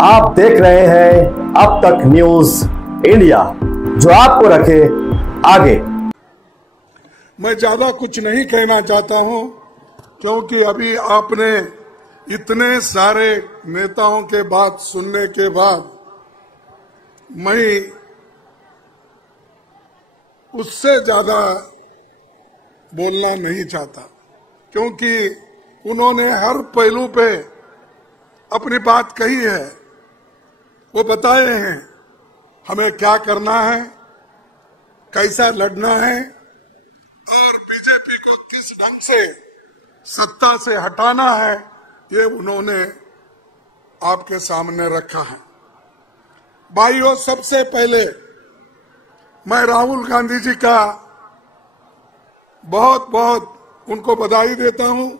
आप देख रहे हैं अब तक न्यूज इंडिया, जो आपको रखे आगे। मैं ज्यादा कुछ नहीं कहना चाहता हूं, क्योंकि अभी आपने इतने सारे नेताओं के बात सुनने के बाद मैं उससे ज्यादा बोलना नहीं चाहता, क्योंकि उन्होंने हर पहलू पे अपनी बात कही है। वो बताए हैं हमें क्या करना है, कैसा लड़ना है और बीजेपी को किस ढंग से सत्ता से हटाना है, ये उन्होंने आपके सामने रखा है। भाइयों, सबसे पहले मैं राहुल गांधी जी का बहुत बहुत उनको बधाई देता हूं,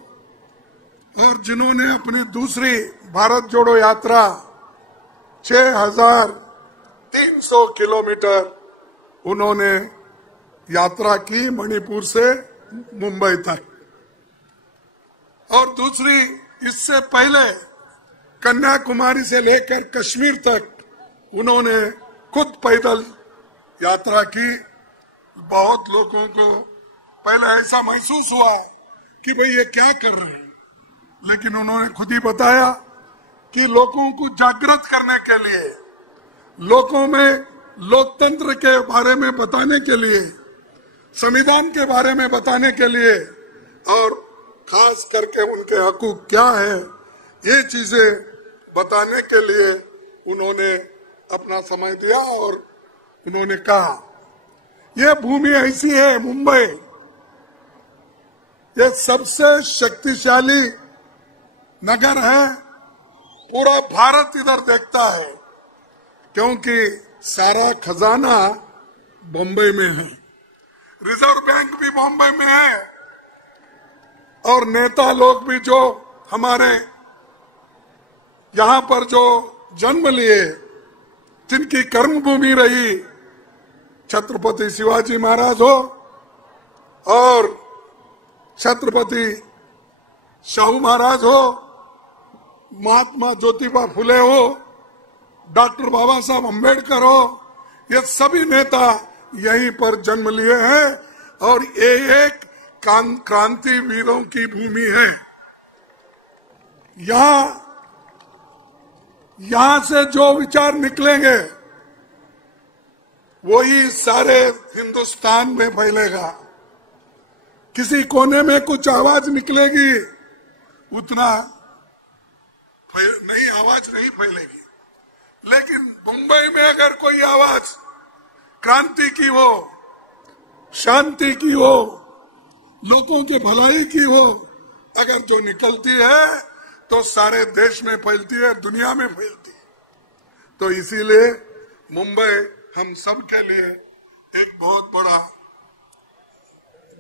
और जिन्होंने अपनी दूसरी भारत जोड़ो यात्रा 6,300 किलोमीटर उन्होंने यात्रा की मणिपुर से मुंबई तक, और दूसरी इससे पहले कन्याकुमारी से लेकर कश्मीर तक उन्होंने खुद पैदल यात्रा की। बहुत लोगों को पहले ऐसा महसूस हुआ कि भाई ये क्या कर रहे हैं, लेकिन उन्होंने खुद ही बताया कि लोगों को जागृत करने के लिए, लोगों में लोकतंत्र के बारे में बताने के लिए, संविधान के बारे में बताने के लिए, और खास करके उनके हकूक क्या है, ये चीजें बताने के लिए उन्होंने अपना समय दिया। और उन्होंने कहा ये भूमि ऐसी है, मुंबई ये सबसे शक्तिशाली नगर है, पूरा भारत इधर देखता है, क्योंकि सारा खजाना बॉम्बे में है, रिजर्व बैंक भी बॉम्बे में है, और नेता लोग भी जो हमारे यहाँ पर जो जन्म लिए, जिनकी कर्मभूमि रही, छत्रपति शिवाजी महाराज हो और छत्रपति शाहू महाराज हो, महात्मा ज्योतिबा फुले हो, डॉक्टर बाबा साहब अम्बेडकर हो, ये सभी नेता यहीं पर जन्म लिए हैं, और ये एक क्रांति वीरों की भूमि है। यहां से जो विचार निकलेंगे वही सारे हिंदुस्तान में फैलेगा। किसी कोने में कुछ आवाज निकलेगी, उतना नहीं आवाज नहीं फैलेगी, लेकिन मुंबई में अगर कोई आवाज क्रांति की हो, शांति की हो, लोगों के भलाई की हो, अगर जो निकलती है तो सारे देश में फैलती है, दुनिया में फैलती है। तो इसीलिए मुंबई हम सब के लिए एक बहुत बड़ा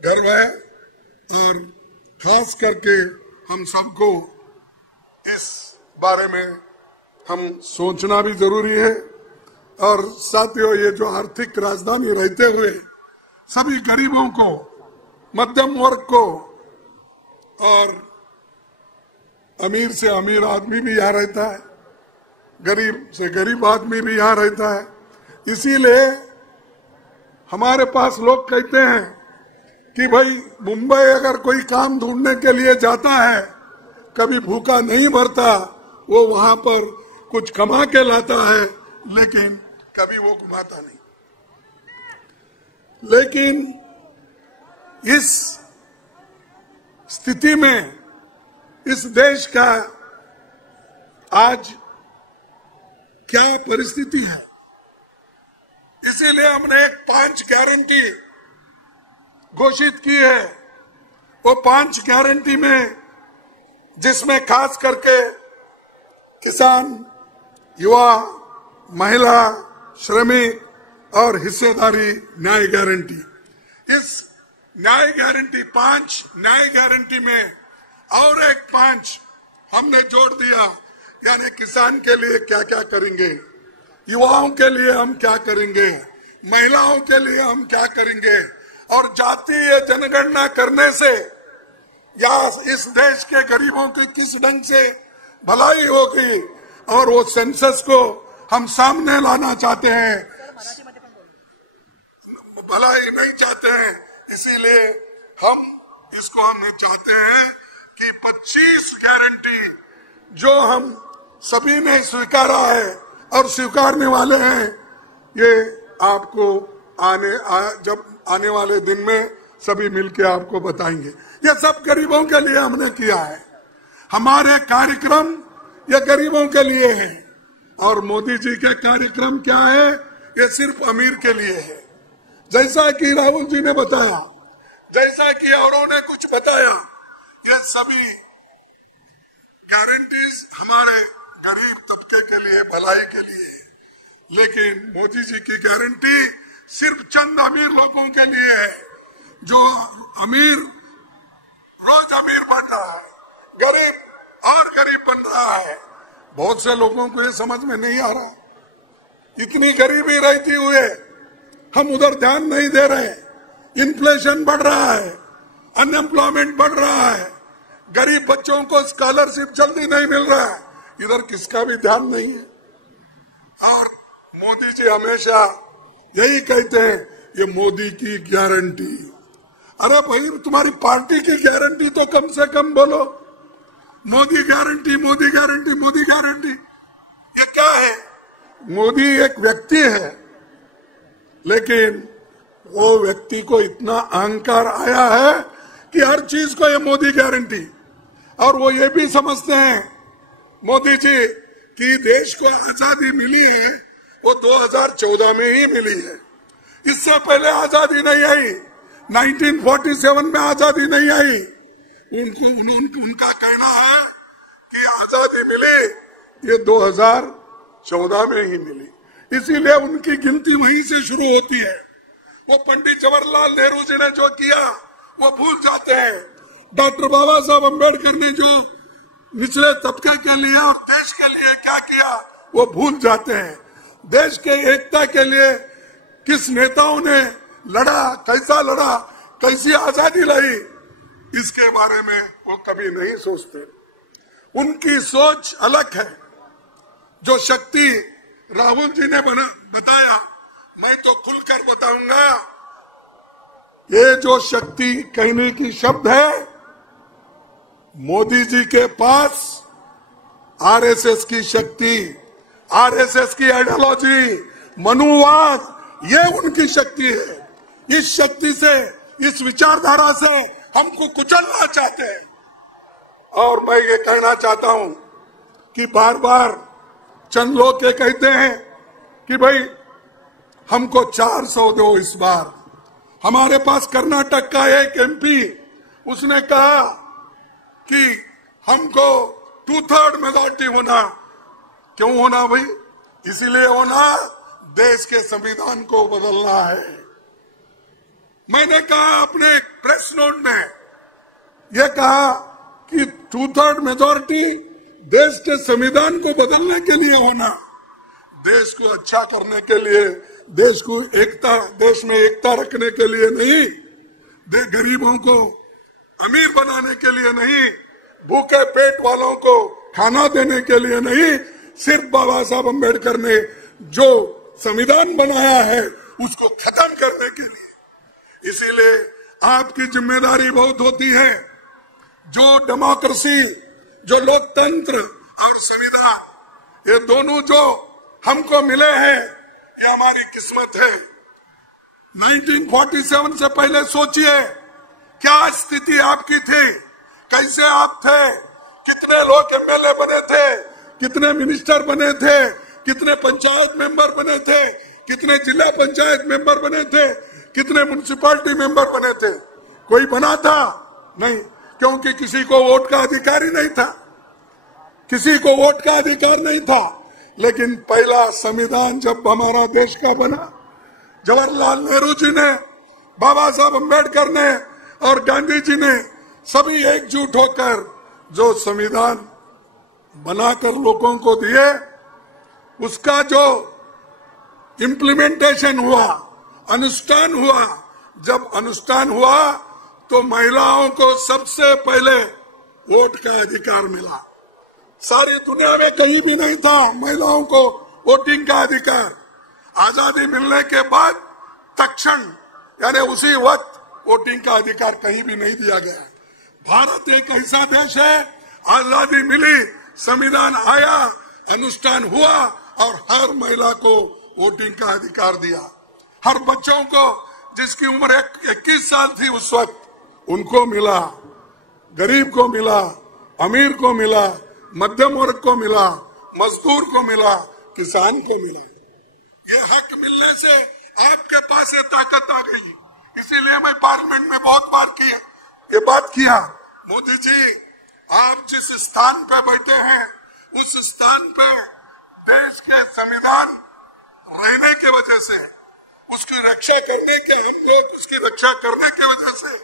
गर्व है, और खास करके हम सबको इस बारे में हम सोचना भी जरूरी है। और साथियों, ये जो आर्थिक राजधानी रहते हुए सभी गरीबों को, मध्यम वर्ग को, और अमीर से अमीर आदमी भी यहाँ रहता है, गरीब से गरीब आदमी भी यहाँ रहता है। इसीलिए हमारे पास लोग कहते हैं कि भाई मुंबई अगर कोई काम ढूंढने के लिए जाता है, कभी भूखा नहीं मरता, वो वहां पर कुछ कमा के लाता है, लेकिन कभी वो घुमाता नहीं। लेकिन इस स्थिति में इस देश का आज क्या परिस्थिति है, इसीलिए हमने एक 5 गारंटी घोषित की है। वो 5 गारंटी में, जिसमें खास करके किसान, युवा, महिला, श्रमिक और हिस्सेदारी न्याय गारंटी, इस न्याय गारंटी 5 न्याय गारंटी में और एक 5 हमने जोड़ दिया। यानी किसान के लिए क्या क्या करेंगे, युवाओं के लिए हम क्या करेंगे, महिलाओं के लिए हम क्या करेंगे, और जातीय जनगणना करने से या इस देश के गरीबों की किस ढंग से भलाई होगी, और वो सेंसस को हम सामने लाना चाहते हैं, भलाई नहीं चाहते हैं। इसीलिए हम चाहते हैं कि 25 गारंटी जो हम सभी ने स्वीकारा है और स्वीकारने वाले हैं, ये आपको जब आने वाले दिन में सभी मिलकर आपको बताएंगे। ये सब गरीबों के लिए हमने किया है। हमारे कार्यक्रम ये गरीबों के लिए है और मोदी जी के कार्यक्रम क्या है, ये सिर्फ अमीर के लिए है। जैसा कि राहुल जी ने बताया, जैसा कि औरों ने कुछ बताया, ये सभी गारंटीज हमारे गरीब तबके के लिए, भलाई के लिए है। लेकिन मोदी जी की गारंटी सिर्फ चंद अमीर लोगों के लिए है। जो अमीर रोज अमीर बन रहा है, गरीब और गरीब बन रहा है। बहुत से लोगों को ये समझ में नहीं आ रहा। इतनी गरीबी रहती हुए हम उधर ध्यान नहीं दे रहे। इन्फ्लेशन बढ़ रहा है, अनएम्प्लॉयमेंट बढ़ रहा है, गरीब बच्चों को स्कॉलरशिप जल्दी नहीं मिल रहा है, इधर किसका भी ध्यान नहीं है। और मोदी जी हमेशा यही कहते हैं, ये मोदी की गारंटी। अरे भाई, तुम्हारी पार्टी की गारंटी तो कम से कम बोलो। Modi guarantee, Modi guarantee, Modi guarantee, ये क्या है? मोदी एक व्यक्ति है, लेकिन वो व्यक्ति को इतना अहंकार आया है कि हर चीज को ये मोदी गारंटी। और वो ये भी समझते हैं मोदी जी कि देश को आजादी मिली है वो 2014 में ही मिली है। इससे पहले आजादी नहीं आई, 1947 में आजादी नहीं आई। उनका कहना है कि आजादी मिली ये 2014 में ही मिली। इसीलिए उनकी गिनती वहीं से शुरू होती है। वो पंडित जवाहरलाल नेहरू जी ने जो किया वो भूल जाते हैं। डॉक्टर बाबा साहब अम्बेडकर ने जो निचले तबके के लिए और देश के लिए क्या किया वो भूल जाते हैं। देश के एकता के लिए किस नेताओं ने लड़ा, कैसा लड़ा, कैसी आजादी लाई, इसके बारे में वो कभी नहीं सोचते। उनकी सोच अलग है। जो शक्ति राहुल जी ने बताया, मैं तो खुलकर बताऊंगा, ये जो शक्ति कहने की शब्द है, मोदी जी के पास आरएसएस की शक्ति, आरएसएस की आइडियोलॉजी, मनुवाद, ये उनकी शक्ति है। इस शक्ति से, इस विचारधारा से हमको कुचलना चाहते हैं। और मैं ये कहना चाहता हूं कि बार बार चंद लोग ये कहते हैं कि भाई हमको 400 दो इस बार। हमारे पास कर्नाटक का एक एमपी, उसने कहा कि हमको 2/3 मेजॉरिटी होना। क्यों होना भाई? इसीलिए होना, देश के संविधान को बदलना है। मैंने कहा अपने प्रेस नोट में, यह कहा कि 2/3 मेजॉरिटी देश के संविधान को बदलने के लिए होना, देश को अच्छा करने के लिए, देश को एकता, देश में एकता रखने के लिए नहीं, गरीबों को अमीर बनाने के लिए नहीं, भूखे पेट वालों को खाना देने के लिए नहीं, सिर्फ बाबा साहब अम्बेडकर ने जो संविधान बनाया है उसको खत्म करने के लिए। इसीलिए आपकी जिम्मेदारी बहुत होती है। जो डेमोक्रेसी, जो लोकतंत्र और संविधान, ये दोनों जो हमको मिले हैं, ये हमारी किस्मत है। 1947 से पहले सोचिए क्या स्थिति आपकी थी, कैसे आप थे, कितने लोग एमएलए बने थे, कितने मिनिस्टर बने थे, कितने पंचायत मेंबर बने थे, कितने जिला पंचायत मेंबर बने थे, कितने म्युनिसिपैलिटी मेंबर बने थे? कोई बना था? नहीं, क्योंकि किसी को वोट का अधिकार ही नहीं था, किसी को वोट का अधिकार नहीं था। लेकिन पहला संविधान जब हमारा देश का बना, जवाहरलाल नेहरू जी ने, बाबा साहब अम्बेडकर ने और गांधी जी ने सभी एकजुट होकर जो संविधान बनाकर लोगों को दिए, उसका जो इम्प्लीमेंटेशन हुआ, अनुष्ठान हुआ, जब अनुष्ठान हुआ तो महिलाओं को सबसे पहले वोट का अधिकार मिला। सारी दुनिया में कहीं भी नहीं था महिलाओं को वोटिंग का अधिकार। आजादी मिलने के बाद तत्क्षण यानी उसी वक्त वोटिंग का अधिकार कहीं भी नहीं दिया गया। भारत एक ऐसा देश है, आजादी मिली, संविधान आया, अनुष्ठान हुआ और हर महिला को वोटिंग का अधिकार दिया। हर बच्चों को जिसकी उम्र 21 साल थी उस वक्त उनको मिला, गरीब को मिला, अमीर को मिला, मध्यम वर्ग को मिला, मजदूर को मिला, किसान को मिला। ये हक मिलने से आपके पास ये ताकत आ गई। इसीलिए मैं पार्लियामेंट में बहुत बार ये बात किया, मोदी जी आप जिस स्थान पे बैठे हैं उस स्थान पे देश के संविधान रहने के वजह से, उसकी रक्षा करने के, हम लोग उसकी रक्षा करने के वजह से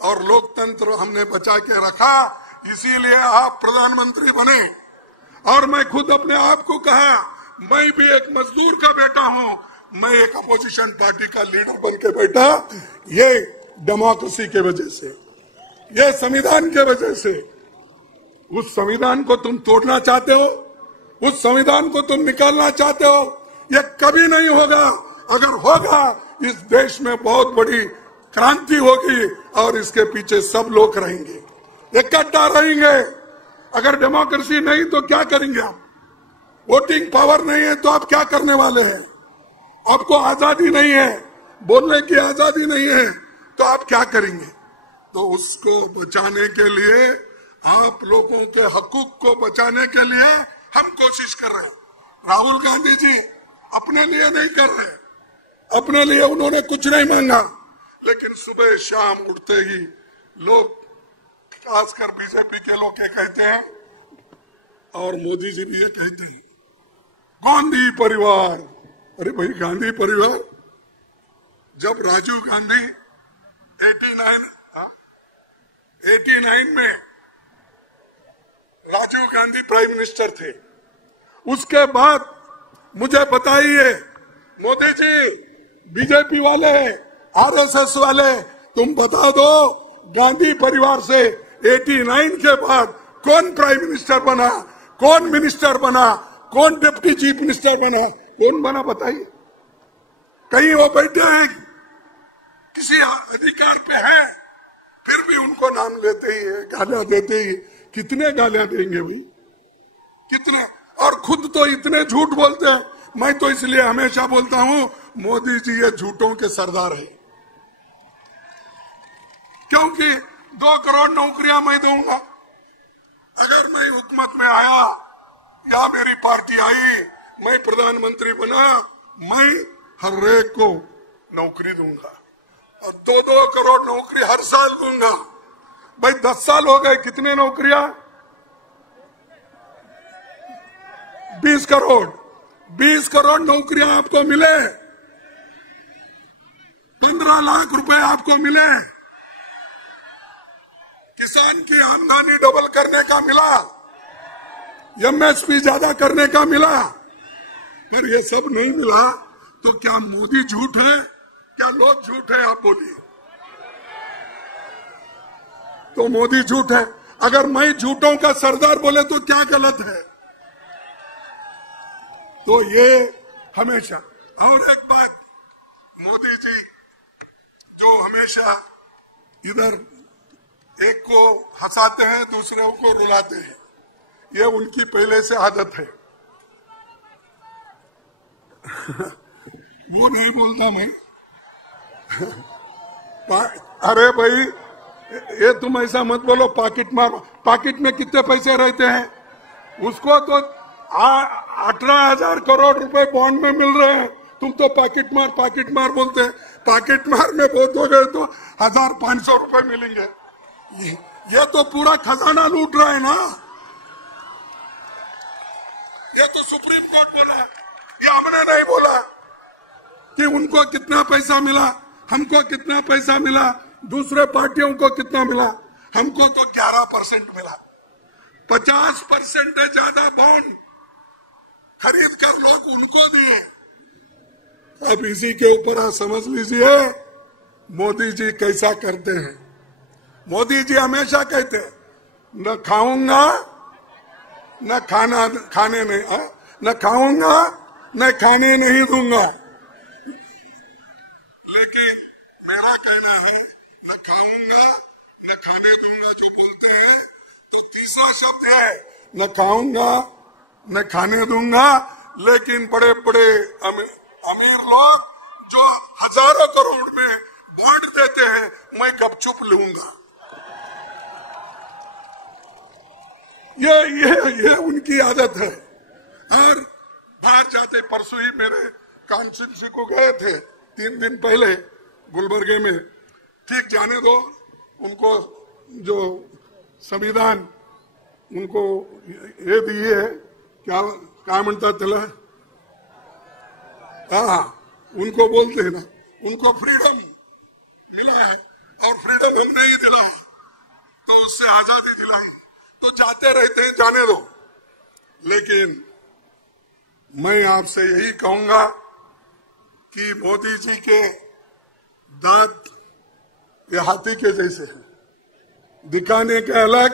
और लोकतंत्र हमने बचा के रखा, इसीलिए आप प्रधानमंत्री बने। और मैं खुद अपने आप को कहा, मैं भी एक मजदूर का बेटा हूं, मैं एक अपोजिशन पार्टी का लीडर बन के बैठा। ये डेमोक्रेसी के वजह से, ये संविधान के वजह से। उस संविधान को तुम तोड़ना चाहते हो, उस संविधान को तुम निकालना चाहते हो, ये कभी नहीं होगा। अगर होगा इस देश में बहुत बड़ी क्रांति होगी और इसके पीछे सब लोग रहेंगे, इकट्ठा रहेंगे। अगर डेमोक्रेसी नहीं तो क्या करेंगे आप? वोटिंग पावर नहीं है तो आप क्या करने वाले हैं? आपको आजादी नहीं है, बोलने की आजादी नहीं है तो आप क्या करेंगे? तो उसको बचाने के लिए, आप लोगों के हकूक को बचाने के लिए हम कोशिश कर रहे हैं। राहुल गांधी जी अपने लिए नहीं कर रहे, अपने लिए उन्होंने कुछ नहीं मांगा, लेकिन सुबह शाम उठते ही लोग, खासकर बीजेपी के लोग ये कहते हैं और मोदी जी भी ये कहते हैं, गांधी परिवार। अरे भाई, गांधी परिवार, जब राजीव गांधी 89 में राजीव गांधी प्राइम मिनिस्टर थे, उसके बाद मुझे बताइए मोदी जी, बीजेपी वाले, आरएसएस वाले, तुम बता दो गांधी परिवार से 89 के बाद कौन प्राइम मिनिस्टर बना, कौन मिनिस्टर बना, कौन डिप्टी चीफ मिनिस्टर बना, कौन बना बताइए? कहीं वो बैठे हैं, किसी अधिकार पे हैं, फिर भी उनको नाम लेते ही है, गालियां देते ही। कितने गालियां देंगे भाई, कितने? और खुद तो इतने झूठ बोलते हैं। मैं तो इसलिए हमेशा बोलता हूं, मोदी जी ये झूठों के सरदार है, क्योंकि 2 करोड़ नौकरियां मैं दूंगा। अगर मैं हुकूमत में आया या मेरी पार्टी आई, मैं प्रधानमंत्री बना, मैं हर एक को नौकरी दूंगा और 2-2 करोड़ नौकरी हर साल दूंगा। भाई 10 साल हो गए, कितने नौकरियां? 20 करोड़। 20 करोड़ नौकरियां आपको मिले, 15 लाख रुपए आपको मिले, किसान की आमदनी डबल करने का मिला, एमएसपी ज्यादा करने का मिला। पर ये सब नहीं मिला तो क्या मोदी झूठ है? क्या लोग झूठ है? आप बोलिए। तो मोदी झूठ है। अगर मैं झूठों का सरदार बोले तो क्या गलत है? तो ये हमेशा। और एक बात, मोदी जी जो हमेशा इधर एक को हंसाते हैं, दूसरे को रुलाते हैं, ये उनकी पहले से आदत है। वो नहीं बोलता मैं। अरे भाई, ये तुम ऐसा मत बोलो, पाकिट मार। पाकिट में कितने पैसे रहते हैं? उसको तो 18,000 करोड़ रुपए बॉन्ड में मिल रहे हैं, तुम तो पाकिट मार बोलते हैं। पाकिट मार में बहुत हो गए तो 1,500 रुपए मिलेंगे। ये तो पूरा खजाना लूट रहा है ना। ये तो सुप्रीम कोर्ट बोला, ये हमने नहीं बोला कि उनको कितना पैसा मिला, हमको कितना पैसा मिला, दूसरे पार्टियों को कितना मिला। हमको तो 11% मिला। 50% से ज्यादा बॉन्ड खरीद कर लोग उनको दिए। अब इसी के ऊपर आप समझ लीजिए मोदी जी कैसा करते हैं। मोदी जी हमेशा कहते हैं, न खाऊंगा न खाने नहीं, न खाऊंगा न खाने नहीं दूंगा। लेकिन मेरा कहना है न खाऊंगा न खाने दूंगा जो बोलते हैं, तो तीसरा शब्द है न खाऊंगा न खाने दूंगा। लेकिन बड़े बड़े अमीर लोग जो हजारों करोड़ में बांट देते हैं, मैं गपचुप लूंगा। ये उनकी आदत है। और बाहर जाते, परसों ही मेरे कॉन्स्टिट्यूंसी को गए थे 3 दिन पहले गुलबर्गे में। ठीक, जाने दो, उनको जो संविधान उनको ये दिए है, क्या म्हणतात त्याला, हाँ, उनको बोलते हैं ना, उनको फ्रीडम मिला है और फ्रीडम हमने ही दिला है, तो उससे आजादी दिलाई, तो जाते रहते हैं, जाने दो। लेकिन मैं आपसे यही कहूंगा कि मोदी जी के दांत ये हाथी के जैसे हैं, दिखाने के अलग,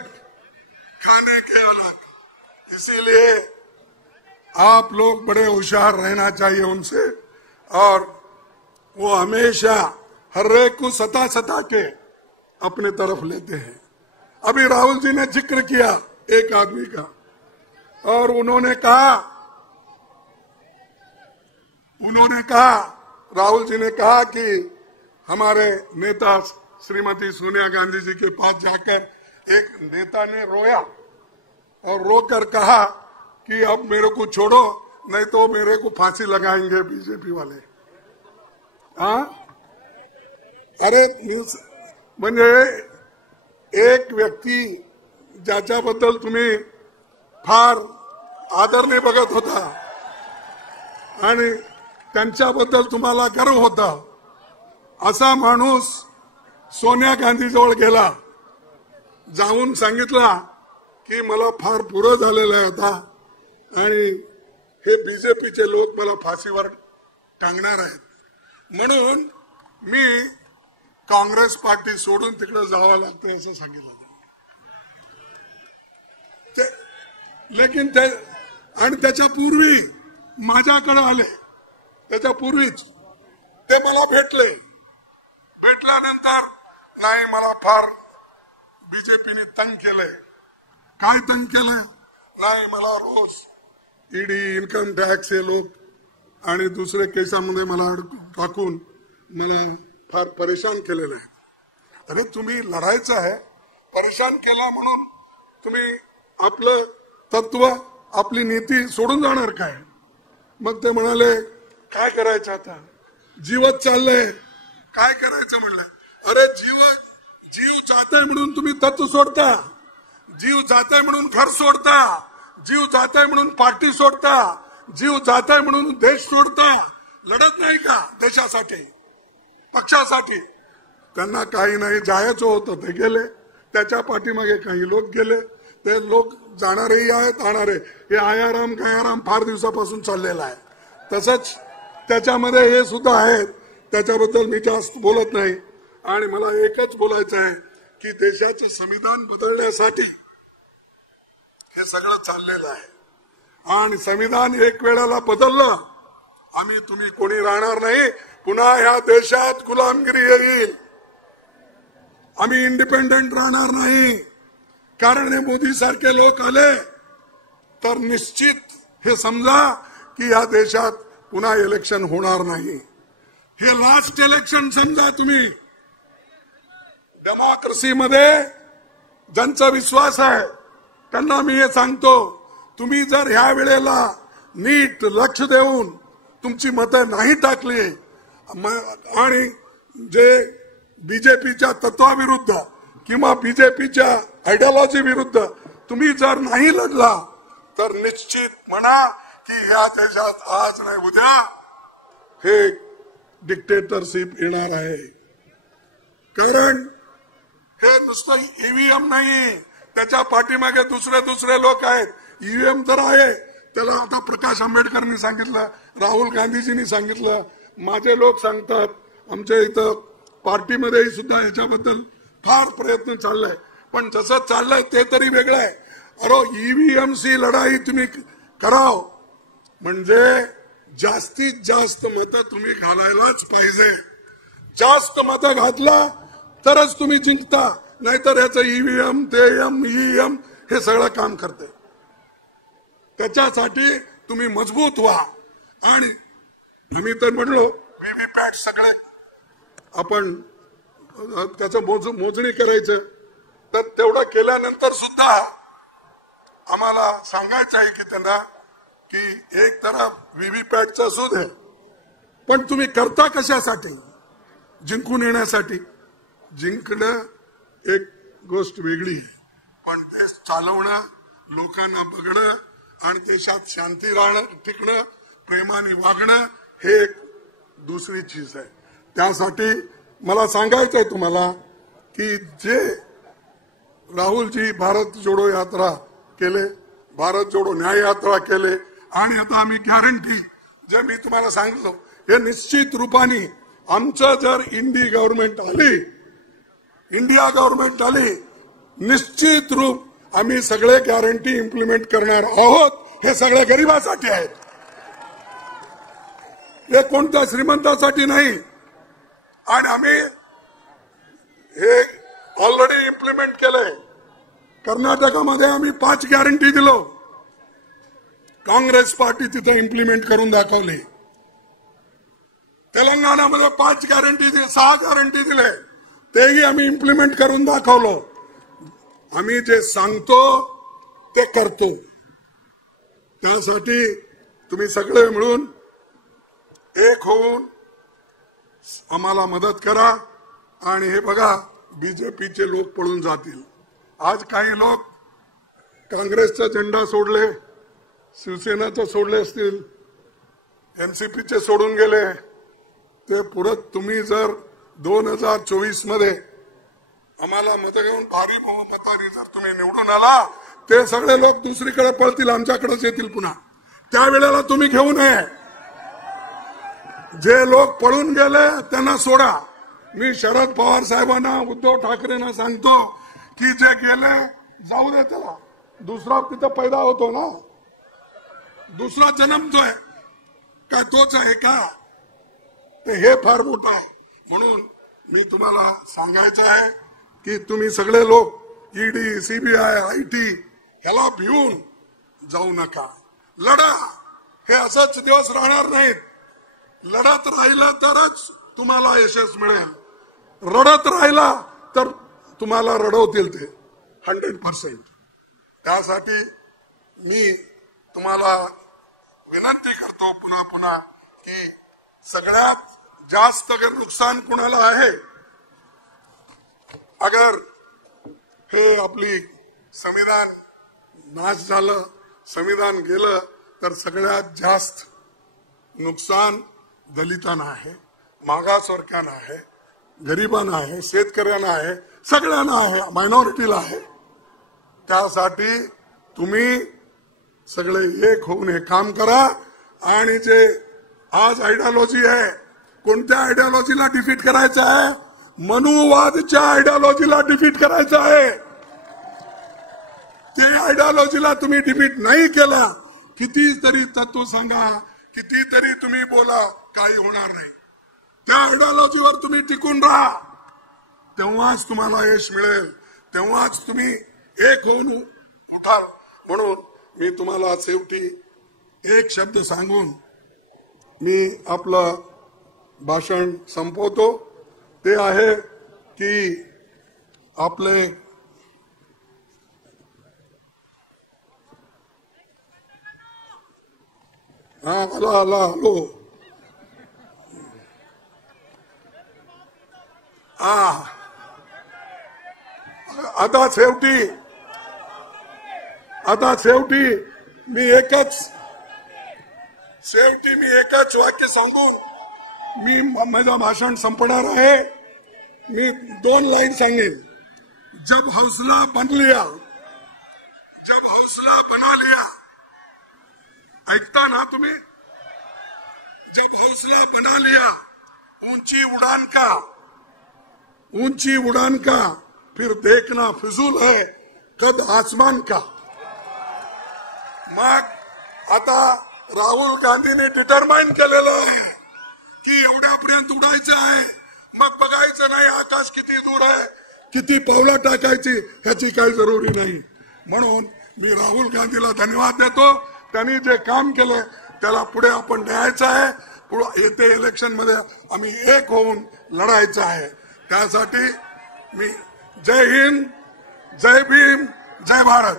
खाने के अलग। इसीलिए आप लोग बड़े होशियार रहना चाहिए उनसे, और वो हमेशा हर एक को सता के अपने तरफ लेते हैं। अभी राहुल जी ने जिक्र किया एक आदमी का, और उन्होंने कहा, राहुल जी ने कहा कि हमारे नेता श्रीमती सोनिया गांधी जी के पास जाकर एक नेता ने रोया और रोकर कहा कि अब मेरे को छोड़ो, नहीं तो मेरे को फांसी लगाएंगे बीजेपी वाले। हाँ, अरे म्हणजे एक व्यक्ती ज्याच्याबद्दल तुम्ही फार आदरने बघत होता आणि त्यांच्याबद्दल तुम्हाला गर्व होता, असा माणूस सोनिया गांधी जवळ गेला, जाऊन सांगितला की मला फार पुरं झालेलं आहे आता, आणि हे बीजेपीचे लोक मला फाशीवर टांगणार आहेत, म्हणून मी काँग्रेस पार्टी सोडून तिकडे जावं लागतं असं सांगितलं। लेकिन आणि त्याच्यापूर्वी माझ्याकडे आले, त्याच्यापूर्वीच ते मला भेटल्यानंतर नाही, मला फार बीजेपीने तंग केलंय। काय तंग केलंय? नाही, मला रोज ईडी, इन्कम टॅक्स हे लोक आणि दुसरे केसामध्ये मला टाकून मला फार परेशान केलेलं आहे। अरे तुम्ही लढायचं आहे, परेशान केला म्हणून तुम्ही आपलं तत्व, आपली नीती सोडून जाणार काय? मग ते म्हणाले काय करायचं आता, जीवच चाललंय, काय करायचं म्हणलं। अरे जीव जाताय म्हणून तुम्ही तत्व सोडता, जीव जाताय म्हणून घर सोडता, जीव जाताय म्हणून पार्टी सोडता, जीव जाताय म्हणून देश सोडता। लढत नाही का देशासाठी, पक्षासाठी? त्यांना काही नाही, जायचं होतं ते गेले, त्याच्या पाठीमागे काही लोक गेले, ते लोक जाणारेही आहेत, आणणारे। हे आयाराम गायाराम फार दिवसापासून चाललेला आहे, तसंच त्याच्यामध्ये हे सुद्धा आहेत, त्याच्याबद्दल मी जास्त बोलत नाही। आणि मला एकच बोलायचं आहे की देशाचं संविधान बदलण्यासाठी हे सगळं चाललेलं आहे, आणि संविधान एक वेळेला बदललं, आम्ही तुम्ही कोणी राहणार नाही, पुन्हा ह्या देशात गुलामगिरी येईल, आम्ही इंडिपेंडेंट राहणार नाही। कारण हे मोदी सारखे लोक आले तर निश्चित हे समजा की या देशात पुन्हा इलेक्शन होणार नाही। हे लास्ट इलेक्शन समजा तुम्ही। डेमोक्रेसीमध्ये ज्यांचा विश्वास आहे त्यांना मी हे सांगतो, तुम्ही जर ह्या वेळेला नीट लक्ष देऊन तुमची मतं नाही टाकली आणि जे बीजेपीच्या तत्वाविरुद्ध किंवा बीजेपीच्या आयडियोलॉजी विरुद्ध तुम्ही जर नाही लढला तर निश्चित म्हणा की या देशात आज नाही उद्या हे डिक्टेटरशिप येणार आहे। कारण हे नुसतं ईव्हीएम नाही, त्याच्या पाठीमागे दुसरे लोक आहेत। ईव्हीएम तर आहे, त्याला आता प्रकाश आंबेडकरांनी सांगितलं, राहुल गांधीजींनी सांगितलं, माझे लोक सांगतात, आमच्या इथं पार्टीमध्येही सुद्धा याच्याबद्दल फार प्रयत्न चाललाय। पण जसं चाललंय ते तरी वेगळं आहे। अरे ईव्हीएमची लढाई तुम्ही कराव म्हणजे जास्तीत जास्त मतं तुम्ही घालायलाच पाहिजे. जास्त मतं घातला तरच तुम्ही जिंकता, नाहीतर याचं ईव्हीएम ते ईएम हे सगळं काम करते. त्याच्यासाठी तुम्ही मजबूत व्हा. आणि आम्ही तर म्हणलो व्हीव्हीपॅट सगळे आपण त्याचं मोजणी करायचं, तर तेवढं केल्यानंतर सुद्धा आम्हाला सांगायचं आहे की त्यांना की एक तरफ व्हीव्हीपॅटचा सूद आहे, पण तुम्ही करता कशासाठी? जिंकून येण्यासाठी. जिंकणं एक गोष्ट वेगळी आहे, पण देश चालवणं, लोकांना बघणं आणि देशात शांती राहणं, टिकणं, प्रेमाने वागणं हे एक दुसरी चीज आहे. त्यासाठी मला सांगायचंय तुम्हाला की जे राहुलजी भारत जोडो यात्रा केले, भारत जोडो न्याय यात्रा केले, आणि आता आम्ही गॅरंटी जे मी तुम्हाला सांगितलं हे निश्चित रूपाने आमचं जर इंडिया गव्हर्नमेंट आली, निश्चित रूप आम्ही सगळे गॅरंटी इम्प्लिमेंट करणार आहोत. हे सगळे गरिबासाठी आहेत, हे कोणत्या श्रीमंतासाठी नाही. आणि आम्ही हे ऑलरेडी इम्प्लिमेंट केलंय. कर्नाटकामध्ये आम्ही 5 गॅरंटी दिलो, काँग्रेस पार्टी तिथे इम्प्लिमेंट करून दाखवली. तेलंगणामध्ये 5 गॅरंटी 6 गॅरंटी दिले, तेही आम्ही इम्प्लिमेंट करून दाखवलो. आम्ही जे सांगतो ते करतो. त्यासाठी तुम्ही सगळे मिळून एक होऊन आम्हाला मदत करा. आणि हे बघा, बीजेपीचे लोक पळून जातील. आज काही लोक काँग्रेसचा झेंडा सोडले, शिवसेनाचे सोडले असतील, एनसीपीचे सोडून गेले. ते पुढे तुम्ही जर 2024 मध्ये आम्हाला मतं घेऊन भारी बहुमताने जर तुम्ही निवडून आला, ते सगळे लोक दुसरीकडे पळतील, आमच्याकडेच येतील पुन्हा. त्यावेळेला तुम्ही घेऊ नये. जे लोक पळून गेले त्यांना सोडा. मी शरद पवार साहेबांना, उद्धव ठाकरेंना सांगतो की जे गेले जाऊ दे, त्याला दुसरा तिथं पैदा होतो ना, दुसरा जन्मतोय का तोच आहे का? ते हे फार मोठं आहे. म्हणून मी तुम्हाला सांगायचं आहे की तुम्ही सगळे लोक ईडी, सीबीआय, आयटी ह्याला भिवून जाऊ नका. लढा. हे असंच दिवस राहणार नाहीत. लढत राहिलं तरच तुम्हाला यश मिळेल. रडत राहिला तर तुम्हाला रडवतील ते 100%. त्यासाठी मी तुम्हाला विनंती करतो पुन्हा पुन्हा की सगळ्यात जास्त अगर नुकसान कुणाला आहे, अगर हे आपली संविधान नाश झालं, संविधान गेलं, तर सगळ्यात जास्त नुकसान दलितांना आहे, मागासवर्गांना आहे, गरिबांना आहे, शेतकऱ्यांना आहे, सगळ्यांना आहे, मायनॉरिटीला आहे. त्यासाठी तुम्ही सगळे एक होऊन हे काम करा. आणि जे आज आयडियोलॉजी आहे, कोणत्या आयडियोलॉजीला डिफीट करायचं आहे? मनुवादच्या आयडियोलॉजीला डिफीट करायचं आहे. त्या आयडियोलॉजीला तुम्ही डिफीट नाही केला, कितीतरी तत्व सांगा, कितीतरी तुम्ही बोला, काही होणार नाही. त्या आयडियोलॉजीवर तुम्ही टिकून राहा, तेव्हाच तुम्हाला यश मिळेल, तेव्हाच तुम्ही एक होऊन उठाल. म्हणून मी तुम्हाला शेवटी एक शब्द सांगून मी आपलं भाषण संपवतो. ते आहे की आपले हॅलो आता शेवटी मी एकच वाक्य सांगून मी माझं भाषण संपणार आहे. मी 2 लाईन सांगेन. जब हौसला बना लिया, ऐकता ना तुम्ही? जब हौसला बना लिया, ऊंची उड़ान का फिर देखना फिजूल है कद आसमान का. मग आता राहुल गांधीने डिटरमाइन केलेलं आहे की एवढ्यापर्यंत उडायचं आहे, मग बघायचं नाही आकाश किती दूर आहे, किती पावलं टाकायची ह्याची काही जरुरी नाही. म्हणून मी राहुल गांधीला धन्यवाद देतो. त्यांनी जे काम केलं त्याला पुढे आपण न्यायचं आहे. पुढे येते इलेक्शन मध्ये आम्ही एक होऊन लढायचं आहे. त्यासाठी मी जय हिंद, जय भीम, जय भारत.